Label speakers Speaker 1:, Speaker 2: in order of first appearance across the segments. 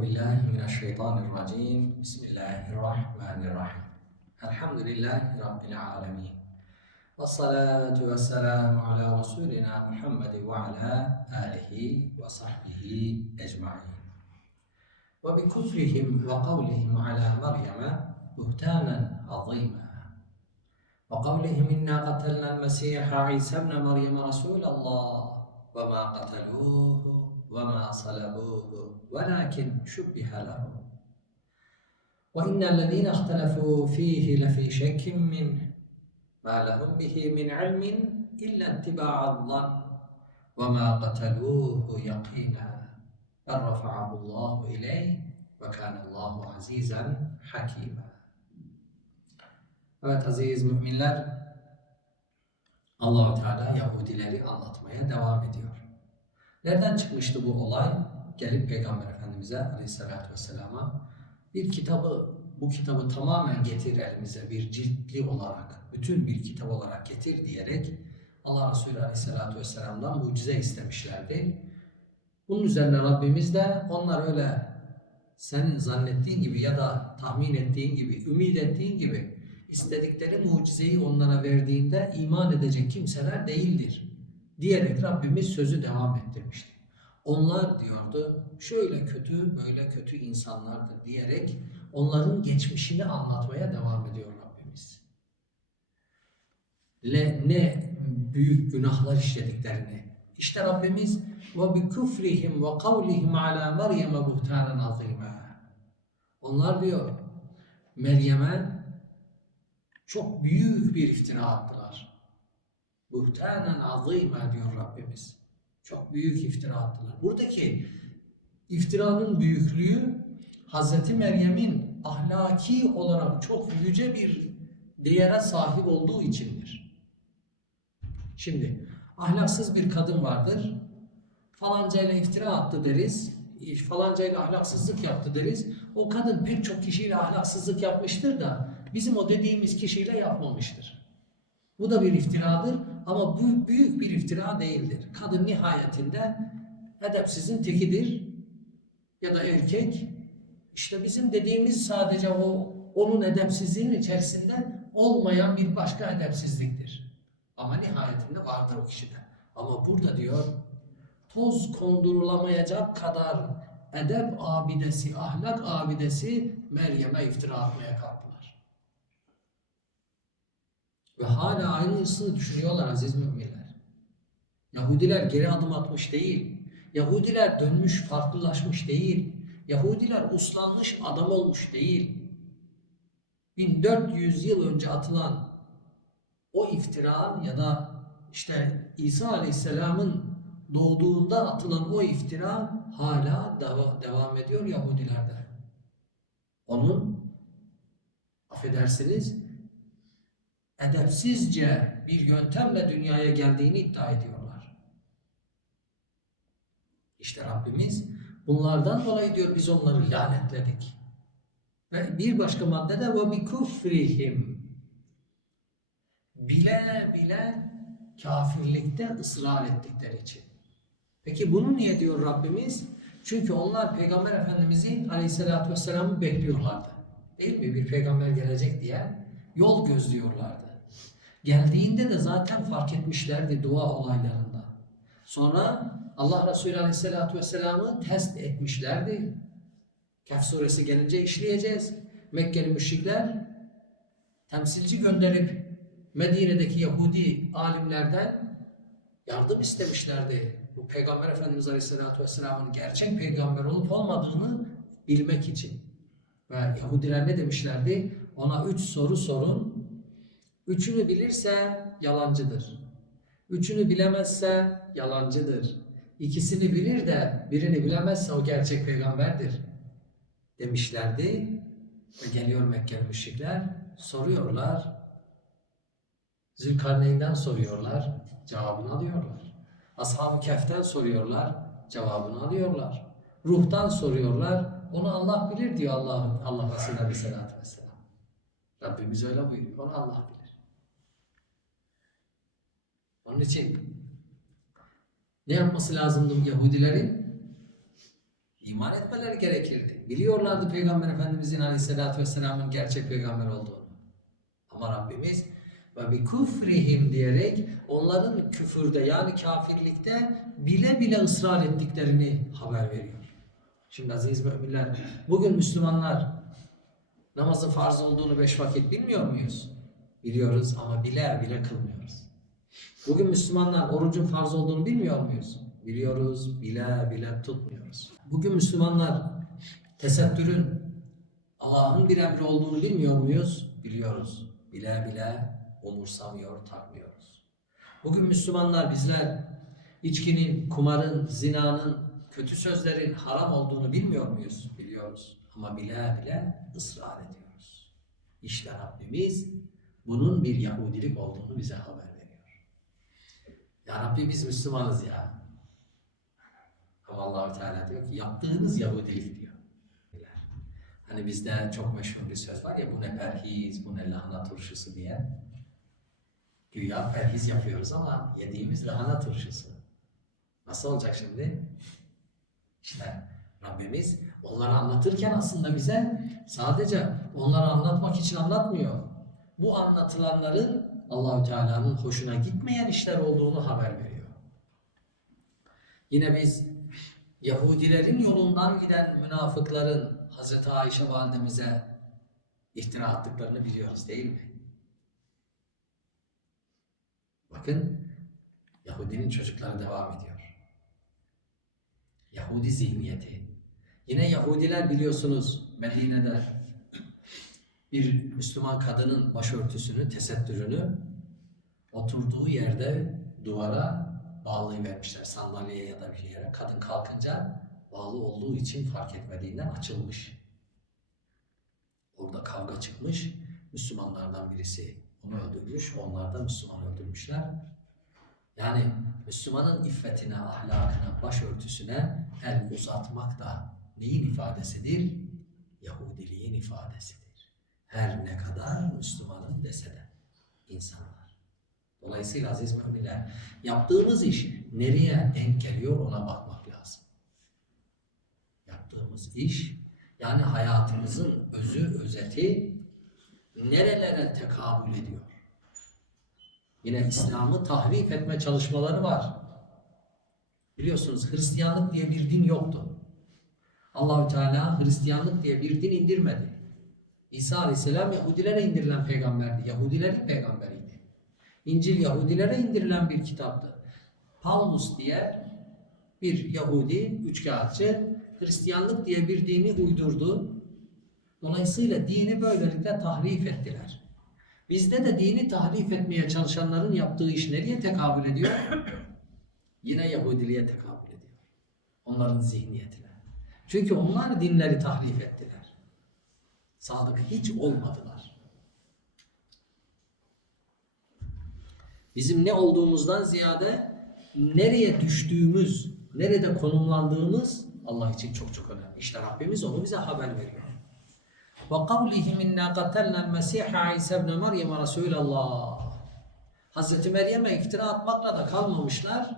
Speaker 1: بالله من الشيطان الرجيم. بسم الله الرحمن الرحيم. الحمد لله رب العالمين. والصلاة والسلام على رسولنا محمد وعلى آله وصحبه أجمعين. وبكفرهم وقولهم على مريم بهتانا عظيما. وقولهم إنا قتلنا المسيح عيسى ابن مريم رسول الله وما قتلوه وما صلبوه ولكن شبه لهم وإن الذين اختلفوا فيه لفي شك منه ما لهم به من علم إلا اتباع الظن وما قتلوه يقينا بل رفعه الله إليه وكان الله عزيزا حكيما Evet aziz müminler Allahu Teala Yahudileri anlatmaya devam ediyor. Nereden çıkmıştı bu olay? Gelip Peygamber Efendimiz'e Aleyhisselatü Vesselam'a bir kitabı, bu kitabı tamamen getir elimize bir ciltli olarak, bütün bir kitap olarak getir diyerek Allah Resulü Aleyhisselatü Vesselam'dan mucize istemişlerdi. Bunun üzerine Rabbimiz de onlar öyle senin zannettiğin gibi ya da tahmin ettiğin gibi, ümit ettiğin gibi istedikleri mucizeyi onlara verdiğinde iman edecek kimseler değildir diyerek Rabbimiz sözü devam ettirmişti. Onlar diyordu şöyle kötü böyle kötü insanlardır diyerek onların geçmişini anlatmaya devam ediyor Rabbimiz. Le, ne büyük günahlar işlediklerini. İşte Rabbimiz ve bi kufrihim ve kavlihim ala Meryem buhtanen azima. Onlar diyor Meryem'e çok büyük bir iftira attılar. Buhtanen azîmâ diyor Rabbimiz. Çok büyük iftira attılar. Buradaki iftiranın büyüklüğü Hazreti Meryem'in ahlaki olarak çok yüce bir değere sahip olduğu içindir. Şimdi ahlaksız bir kadın vardır. Falanca ile iftira attı deriz. Falanca ile ahlaksızlık yaptı deriz. O kadın pek çok kişiyle ahlaksızlık yapmıştır da bizim o dediğimiz kişiyle yapmamıştır. Bu da bir iftiradır ama bu büyük bir iftira değildir. Kadın nihayetinde edepsizin tekidir ya da erkek. İşte bizim dediğimiz sadece o onun edepsizliğin içerisinde olmayan bir başka edepsizliktir. Ama nihayetinde vardır o kişide. Ama burada diyor toz kondurulamayacak kadar edep abidesi, ahlak abidesi Meryem'e iftira atmaya kalktılar. Ve hala aynısını düşünüyorlar aziz müminler. Yahudiler geri adım atmış değil. Yahudiler dönmüş, farklılaşmış değil. Yahudiler uslanmış adam olmuş değil. 1400 yıl önce atılan o iftira ya da işte İsa Aleyhisselam'ın doğduğunda atılan o iftira hala deva- devam ediyor Yahudilerde. Onun affedersiniz edepsizce bir yöntemle dünyaya geldiğini iddia ediyorlar. İşte Rabbimiz bunlardan dolayı diyor biz onları lanetledik. Ve bir başka maddede ve bi kufrihim bile bile kafirlikte ısrar ettikleri için. Peki bunu niye diyor Rabbimiz? Çünkü onlar Peygamber Efendimiz'i Aleyhisselatü Vesselam'ı bekliyorlardı. Değil mi? Bir peygamber gelecek diye yol gözlüyorlardı. Geldiğinde de zaten fark etmişlerdi dua olaylarında. Sonra Allah Resulü Aleyhisselatü Vesselam'ı test etmişlerdi. Kehf suresi gelince işleyeceğiz. Mekkeli müşrikler temsilci gönderip Medine'deki Yahudi alimlerden yardım istemişlerdi. Bu Peygamber Efendimiz Aleyhisselatü Vesselam'ın gerçek peygamber olup olmadığını bilmek için. Ve Yahudiler ne demişlerdi? Ona üç soru sorun. Üçünü bilirse yalancıdır. Üçünü bilemezse yalancıdır. İkisini bilir de birini bilemezse o gerçek peygamberdir demişlerdi. Ve geliyor Mekkeli müşrikler soruyorlar. Zülkarneyn'den soruyorlar, cevabını alıyorlar. Ashab-ı Kehf'ten soruyorlar, cevabını alıyorlar. Ruhtan soruyorlar, onu Allah bilir diyor Allah, Allah Resulü Aleyhisselatü Vesselam. Rabbimiz öyle buyuruyor, onu Allah bilir. Onun için ne yapması lazımdı Yahudilerin? İman etmeleri gerekirdi. Biliyorlardı Peygamber Efendimizin Aleyhisselatü Vesselam'ın gerçek peygamber olduğunu. Ama Rabbimiz ve bir küfrihim diyerek onların küfürde yani kafirlikte bile bile ısrar ettiklerini haber veriyor. Şimdi aziz müminler, bugün Müslümanlar namazın farz olduğunu beş vakit bilmiyor muyuz? Biliyoruz ama bile bile kılmıyoruz. Bugün Müslümanlar orucun farz olduğunu bilmiyor muyuz? Biliyoruz, bile bile tutmuyoruz. Bugün Müslümanlar tesettürün Allah'ın bir emri olduğunu bilmiyor muyuz? Biliyoruz. Bile bile umursamıyor, takmıyoruz. Bugün Müslümanlar bizler içkinin, kumarın, zinanın, kötü sözlerin haram olduğunu bilmiyor muyuz? Biliyoruz. Ama bile bile ısrar ediyoruz. İşte Rabbimiz bunun bir Yahudilik olduğunu bize haber. Ya Rabbi biz Müslümanız ya. Ama allah Teala diyor ki yaptığınız Yahudilik diyor. Hani bizde çok meşhur bir söz var ya bu ne perhiz, bu ne lahana turşusu diye. Güya perhiz yapıyoruz ama yediğimiz lahana turşusu. Nasıl olacak şimdi? İşte Rabbimiz onları anlatırken aslında bize sadece onları anlatmak için anlatmıyor. Bu anlatılanların Allahü Teala'nın hoşuna gitmeyen işler olduğunu haber veriyor. Yine biz Yahudilerin yolundan giden münafıkların Hazreti Ayşe validemize iftira attıklarını biliyoruz değil mi? Bakın Yahudinin çocukları devam ediyor. Yahudi zihniyeti. Yine Yahudiler biliyorsunuz Medine'de bir Müslüman kadının başörtüsünü, tesettürünü oturduğu yerde duvara bağlayıvermişler sandalyeye ya da bir yere. Kadın kalkınca bağlı olduğu için fark etmediğinden açılmış. Orada kavga çıkmış. Müslümanlardan birisi onu öldürmüş. Onlar da Müslüman öldürmüşler. Yani Müslümanın iffetine, ahlakına, başörtüsüne el uzatmak da neyin ifadesidir? Yahudiliğin ifadesidir. Her ne kadar Müslümanın dese de insanlar. Dolayısıyla aziz müminler yaptığımız iş nereye denk geliyor ona bakmak lazım. Yaptığımız iş yani hayatımızın özü, özeti nerelere tekabül ediyor? Yine İslam'ı tahrif etme çalışmaları var. Biliyorsunuz Hristiyanlık diye bir din yoktu. Allahü Teala Hristiyanlık diye bir din indirmedi. İsa Aleyhisselam Yahudilere indirilen peygamberdi. Yahudilerin peygamberiydi. İncil Yahudilere indirilen bir kitaptı. Paulus diye bir Yahudi, üçkağıtçı Hristiyanlık diye bir dini uydurdu. Dolayısıyla dini böylelikle tahrif ettiler. Bizde de dini tahrif etmeye çalışanların yaptığı iş nereye tekabül ediyor? Yine Yahudiliğe tekabül ediyor. Onların zihniyetine. Çünkü onlar dinleri tahrif ettiler. Sadık hiç olmadılar. Bizim ne olduğumuzdan ziyade nereye düştüğümüz, nerede konumlandığımız Allah için çok çok önemli. İşte Rabbimiz onu bize haber veriyor. Ve kavlihim inna qatalna'l Mesih İsa ibn Meryem Resulallah. Hazreti Meryem'e iftira atmakla da kalmamışlar.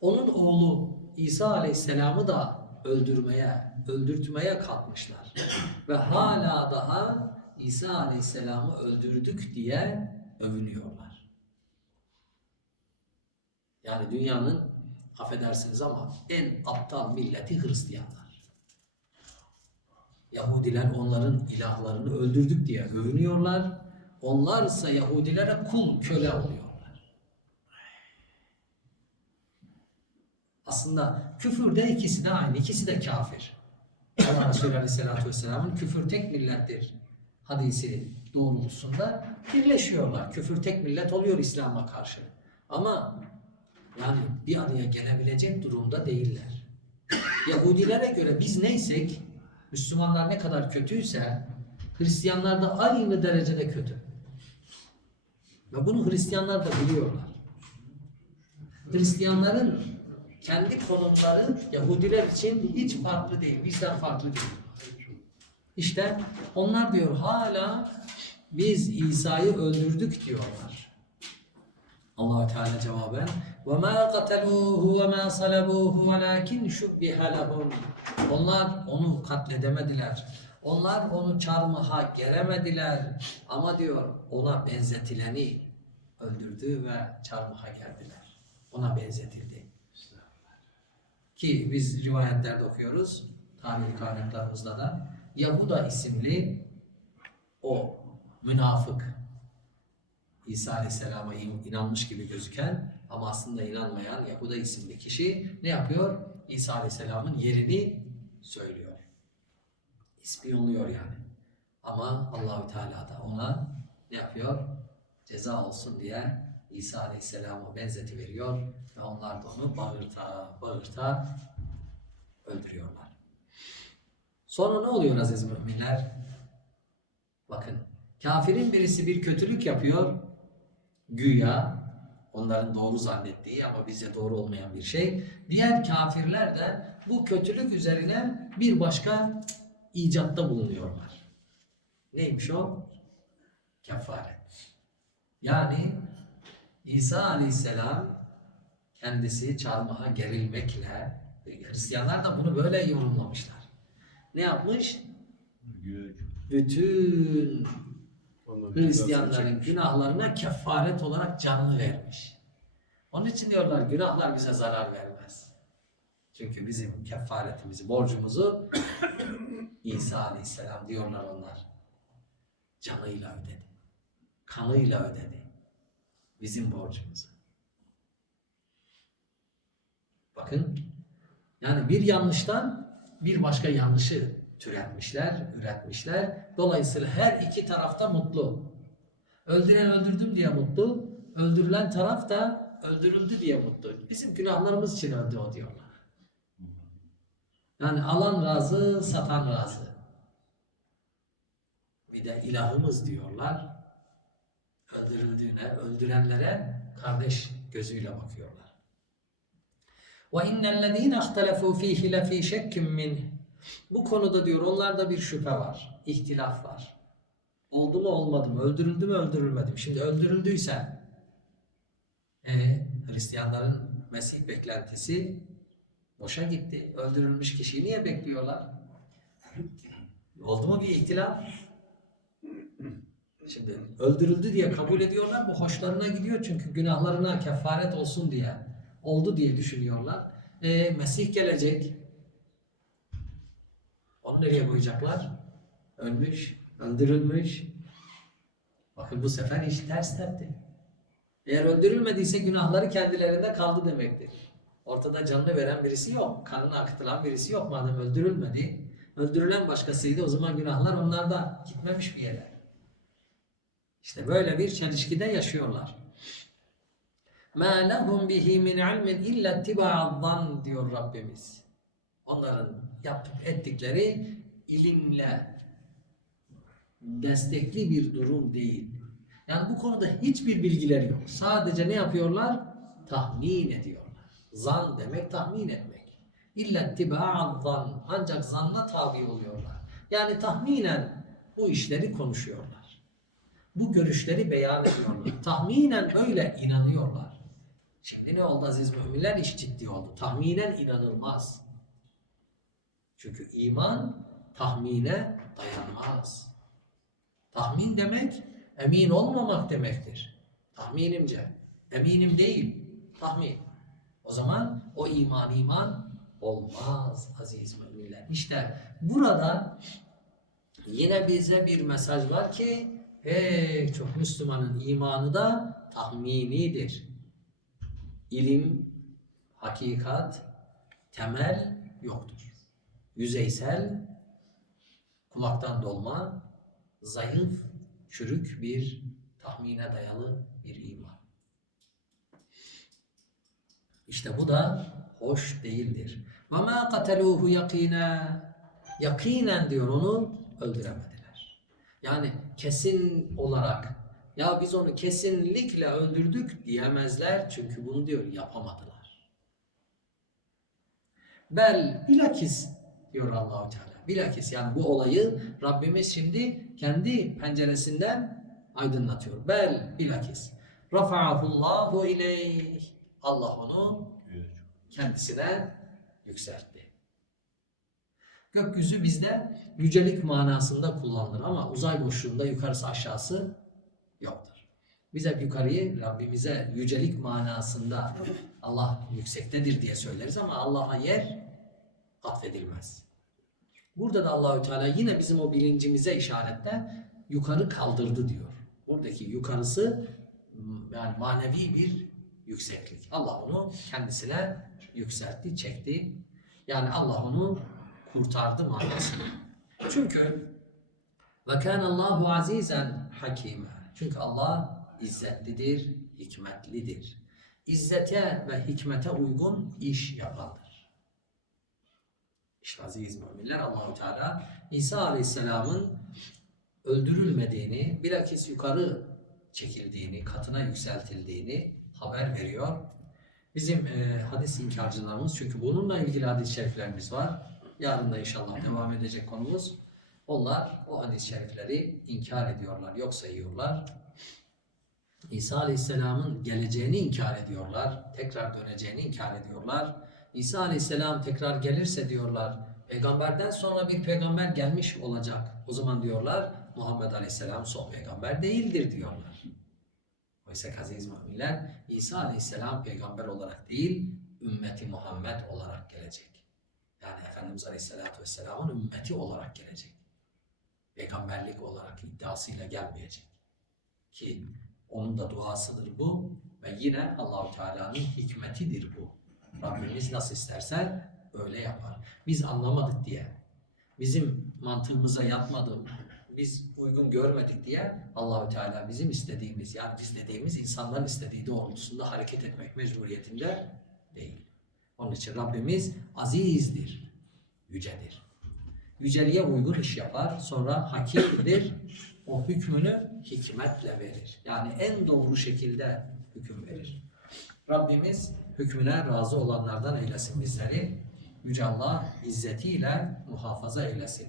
Speaker 1: Onun oğlu İsa Aleyhisselam'ı da öldürmeye, öldürtmeye kalkmışlar. Ve hala daha İsa Aleyhisselam'ı öldürdük diye övünüyorlar. Yani dünyanın affedersiniz ama en aptal milleti Hristiyanlar. Yahudiler onların ilahlarını öldürdük diye övünüyorlar. Onlar ise Yahudilere kul, köle oluyorlar. Aslında küfürde ikisi de aynı, ikisi de kafir. Allah Resulü Aleyhisselatü Vesselam'ın küfür tek millettir hadisi doğrultusunda birleşiyorlar. Küfür tek millet oluyor İslam'a karşı. Ama yani bir araya gelebilecek durumda değiller. Yahudilere göre biz neysek, Müslümanlar ne kadar kötüyse, Hristiyanlar da aynı derecede kötü. Ve bunu Hristiyanlar da biliyorlar. Hristiyanların kendi konumları Yahudiler için hiç farklı değil, bizden farklı değil. İşte onlar diyor hala biz İsa'yı öldürdük diyorlar. allah Teala cevaben وَمَا قَتَلُوهُ وَمَا صَلَبُوهُ وَلَاكِنْ شُبِّهَ لَهُمْ Onlar onu katledemediler. Onlar onu çarmıha geremediler. Ama diyor ona benzetileni öldürdü ve çarmıha gerdiler. Ona benzetildi. Ki biz rivayetlerde okuyoruz, tarihi kaynaklarımızda da Yahuda isimli o münafık İsa Aleyhisselam'a in- inanmış gibi gözüken ama aslında inanmayan Yahuda isimli kişi ne yapıyor? İsa Aleyhisselam'ın yerini söylüyor. İspiyonluyor yani. Ama Allahü Teala da ona ne yapıyor? Ceza olsun diye İsa Aleyhisselam'a benzeti veriyor ve onlar da onu bağırta bağırta öldürüyorlar. Sonra ne oluyor aziz müminler? Bakın kafirin birisi bir kötülük yapıyor güya onların doğru zannettiği ama bizce doğru olmayan bir şey. Diğer kafirler de bu kötülük üzerine bir başka icatta bulunuyorlar. Neymiş o? Kefaret. Yani İsa Aleyhisselam kendisi çarmıha gerilmekle Hristiyanlar da bunu böyle yorumlamışlar. Ne yapmış? Bütün Hristiyanların günahlarına kefaret olarak canını vermiş. Onun için diyorlar günahlar bize zarar vermez. Çünkü bizim kefaretimizi, borcumuzu İsa Aleyhisselam diyorlar onlar. Canıyla ödedi. Kanıyla ödedi. Bizim borcumuzu. Bakın yani bir yanlıştan bir başka yanlışı türetmişler, üretmişler. Dolayısıyla her iki tarafta mutlu. Öldüren öldürdüm diye mutlu, öldürülen taraf da öldürüldü diye mutlu. Bizim günahlarımız için öldü o diyorlar. Yani alan razı, satan razı. Bir de ilahımız diyorlar öldürüldüğüne, öldürenlere kardeş gözüyle bakıyorlar. Ve innellezîne ihtelefû fîhi lefî şekkim min. Bu konuda diyor onlarda bir şüphe var, ihtilaf var. Oldu mu olmadı mı, öldürüldü mü öldürülmedi mi? Şimdi öldürüldüyse e, Hristiyanların Mesih beklentisi boşa gitti. Öldürülmüş kişiyi niye bekliyorlar? Oldu mu bir ihtilaf? Şimdi öldürüldü diye kabul ediyorlar. Bu hoşlarına gidiyor çünkü günahlarına kefaret olsun diye. Oldu diye düşünüyorlar. E, Mesih gelecek. Onu nereye koyacaklar? Ölmüş, öldürülmüş. Bakın bu sefer iş ters tepti. Eğer öldürülmediyse günahları kendilerinde kaldı demektir. Ortada canını veren birisi yok. Kanını akıtılan birisi yok. Madem öldürülmedi, öldürülen başkasıydı o zaman günahlar onlarda gitmemiş bir yere. İşte böyle bir çelişkide yaşıyorlar. مَا لَهُمْ بِهِ مِنْ عِلْمٍ اِلَّا اتِّبَعَ الظَّنِّ diyor Rabbimiz. Onların yaptık ettikleri ilimle destekli bir durum değil. Yani bu konuda hiçbir bilgileri yok. Sadece ne yapıyorlar? Tahmin ediyorlar. Zan demek tahmin etmek. İlla tiba'an zan. Ancak zanna tabi oluyorlar. Yani tahminen bu işleri konuşuyorlar. Bu görüşleri beyan ediyorlar. Tahminen öyle inanıyorlar. Şimdi ne oldu aziz müminler? İş ciddi oldu. Tahminen inanılmaz. Çünkü iman tahmine dayanmaz. Tahmin demek emin olmamak demektir. Tahminimce. Eminim değil. Tahmin. O zaman o iman iman olmaz aziz müminler. İşte burada yine bize bir mesaj var ki pek çok Müslümanın imanı da tahminidir. İlim, hakikat, temel yoktur. Yüzeysel, kulaktan dolma, zayıf, çürük bir tahmine dayalı bir iman. İşte bu da hoş değildir. Ve ma kateluhu yakina yakinen diyor onu öldüremedi. Yani kesin olarak ya biz onu kesinlikle öldürdük diyemezler çünkü bunu diyor yapamadılar. Bel bilakis diyor Allahu Teala. Bilakis yani bu olayı Rabbimiz şimdi kendi penceresinden aydınlatıyor. Bel bilakis. Rafa'ahullahu ileyh. Allah onu kendisine yükseltti. Gökyüzü bizde yücelik manasında kullanılır ama uzay boşluğunda yukarısı aşağısı yoktur. Biz hep yukarıyı Rabbimize yücelik manasında Allah yüksektedir diye söyleriz ama Allah'a yer atfedilmez. Burada da Allahü Teala yine bizim o bilincimize işaretle yukarı kaldırdı diyor. Buradaki yukarısı yani manevi bir yükseklik. Allah onu kendisine yükseltti, çekti. Yani Allah onu kurtardı manasında. Çünkü ve Allahu azizen hakime. Çünkü Allah izzetlidir, hikmetlidir. İzzete ve hikmete uygun iş yapandır. İşte aziz müminler Allahu Teala İsa Aleyhisselam'ın öldürülmediğini, bilakis yukarı çekildiğini, katına yükseltildiğini haber veriyor. Bizim e, hadis inkarcılarımız çünkü bununla ilgili hadis-i şeriflerimiz var. Yarın da inşallah devam edecek konumuz. Onlar o hadis-i şerifleri inkar ediyorlar, yok sayıyorlar. İsa Aleyhisselam'ın geleceğini inkar ediyorlar. Tekrar döneceğini inkar ediyorlar. İsa Aleyhisselam tekrar gelirse diyorlar, peygamberden sonra bir peygamber gelmiş olacak. O zaman diyorlar, Muhammed Aleyhisselam son peygamber değildir diyorlar. Oysa aziz müminler, İsa Aleyhisselam peygamber olarak değil, ümmeti Muhammed olarak gelecek. Efendimiz Aleyhisselatü Vesselam'ın ümmeti olarak gelecek. Peygamberlik olarak iddiasıyla gelmeyecek. Ki onun da duasıdır bu ve yine Allahu Teala'nın hikmetidir bu. Rabbimiz nasıl isterse öyle yapar. Biz anlamadık diye, bizim mantığımıza yatmadı, biz uygun görmedik diye Allahü Teala bizim istediğimiz yani biz dediğimiz insanların istediği doğrultusunda hareket etmek mecburiyetinde değil. Onun için Rabbimiz azizdir, yücedir. Yüceliğe uygun iş yapar, sonra hakimdir, o hükmünü hikmetle verir. Yani en doğru şekilde hüküm verir. Rabbimiz hükmüne razı olanlardan eylesin bizleri. Yüce Allah izzetiyle muhafaza eylesin.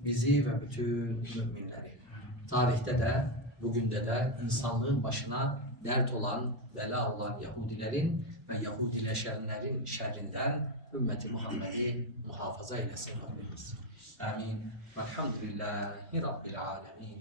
Speaker 1: Bizi ve bütün müminleri. Tarihte de, bugün de de insanlığın başına dert olan, bela olan Yahudilerin ve Yahudileşenlerin şerrinden ümmeti Muhammed'i muhafaza eylesin Rabbimiz. Amin. Velhamdülillahi Rabbil alemin.